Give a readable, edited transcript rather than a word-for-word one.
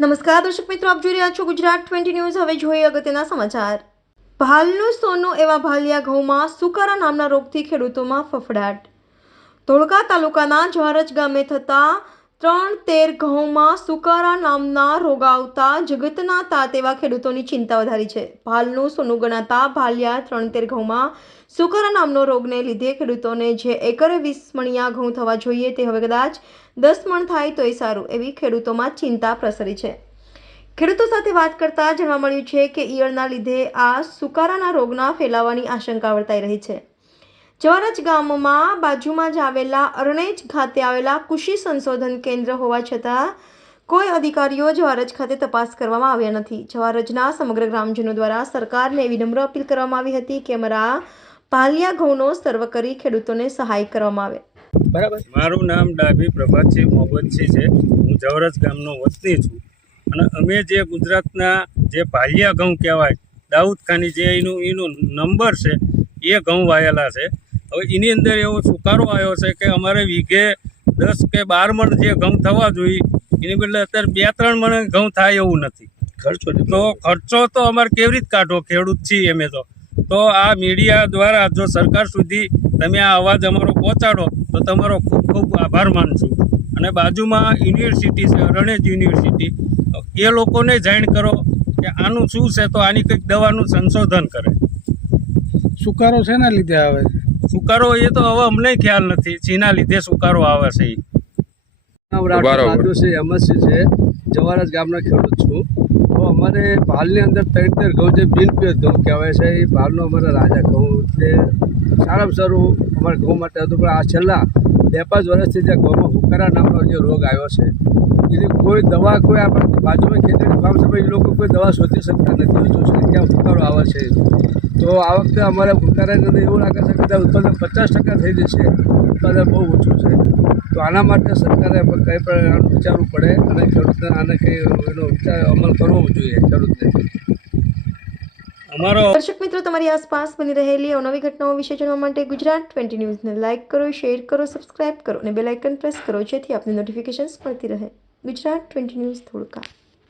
નમસ્કાર દર્શક મિત્રો, આપ જોઈ રહ્યા છો ગુજરાત 20 ન્યૂઝ। હવે જોઈએ અગત્યના સમાચાર। ભાલનું સોનું એવા ભાલિયા ઘઉંમાં સુકારા નામના રોગથી ખેડૂતોમાં ફફડાટ। ધોળકા તાલુકાના જ્વારજ ગામે થતા 3 ઘઉંમાં સુકારા નામના રોગ આવતા જગતના તાત એવા ખેડૂતોની ચિંતા વધારી છે। ભાલનું સોનું ગણાતા ભાલિયા 3 ઘઉંમાં સુકારા નામનો રોગને લીધે ખેડૂતોને જે એકરે 20 મણિયા ઘઉં થવા જોઈએ તે હવે કદાચ 10 મણ થાય તોય સારું એવી ખેડૂતોમાં ચિંતા પ્રસરી છે। ખેડૂતો સાથે વાત કરતા જાણવા મળ્યું છે કે ઈયળના લીધે આ સુકારાના રોગના ફેલાવાની આશંકા વર્તાઈ રહી છે। જ્વારજ ગામમાં બાજુમાં જ આવેલા અરણેજ ખાતે આવેલા કૃષિ સંશોધન કેન્દ્ર હોવા છતાં કોઈ અધિકારીઓ જ્વારજ ખાતે તપાસ કરવામાં આવ્યા નથી। જ્વારજના સમગ્ર ગ્રામજનો દ્વારા સરકારને વિનમ્ર અપીલ કરવામાં આવી હતી કે અમારા ભાલિયા ઘઉંનો સર્વે કરી ખેડૂતોને સહાય કરવામાં આવે। બરાબર। મારું નામ ડાભી પ્રભાતસિંહ મોહબ્બતસિંહ છે। હું જ્વારજ ગામનો વતની છું અને અમે જે ગુજરાતના જે ભાલિયા ઘઉં કહેવાય દાઉદ ખાની જે એનો નંબર છે એ ઘઉં વાયેલા છે। હવે એની અંદર એવો સુકારો આવ્યો છે કે અમારે વીઘે 10 કે 12 મણ જે ઘઉં થવા જોઈએ એની બદલે અત્યારે 2-3 મણ ઘઉં થાય એવું નથી। ખર્ચો તો અમારે કેવી રીતે કાઢો, ખેડૂત છીએ અમે તો આ મીડિયા દ્વારા જો સરકાર સુધી તમે આ અવાજ અમારો પહોંચાડો તો તમારો ખૂબ ખૂબ આભાર માનશું। અને બાજુમાં યુનિવર્સિટી છે, અરણેજ યુનિવર્સિટી, એ લોકોને જાણ કરો કે આનું શું છે તો આની કંઈક દવાનું સંશોધન કરે। સુકારો શેના લીધે આવે છે? સુકારો એ તો હવે અમને ખ્યાલ નથી શેના લીધે સુકારો આવે છે। એમએસસી છે, જ્વારજ ગામના ખેડૂત છું। તો અમારે ભાલની અંદર 3 ઘઉં જે બિનપેદ ઘઉં કહેવાય છે એ ભાલનો અમારા રાજા ઘઉં એટલે સારામાં સારું અમારા ઘઉં માટે હતું। પણ આ છેલ્લા 2-5 વર્ષથી જે ઘઉંમાં હુકારા નામનો જે રોગ આવ્યો છે એની કોઈ દવા કોઈ આપણે બાજુમાં ખેતીની ફાર્મ છે એ લોકો કોઈ દવા શોધી શકતા નથી હજુ સુધી ક્યાં હુકારો આવે છે। તો આ વખતે અમારે હુકારાની અંદર એવું લાગે છે કે ઉત્પાદન 50% થઈ જશે, ઉત્પાદન બહુ ઓછું છે। તો આના માટે સરકારે કંઈ પણ વિચારવું પડે અને ખેડૂતને આને કંઈ એનો અમલ કરવો જોઈએ ખેડૂતને। દર્શક મિત્રો, તમારી આસપાસ બની રહેલી અવનવી ઘટનાઓ વિશે જાણવા માટે ગુજરાત 20 ન્યૂઝને લાઇક કરો, શેર કરો, સબસ્ક્રાઇબ કરો અને બેલ આઇકન પ્રેસ કરો જેથી આપને નોટિફિકેશન્સ મળતી રહે। ગુજરાત 20 ન્યૂઝ ધોળકા।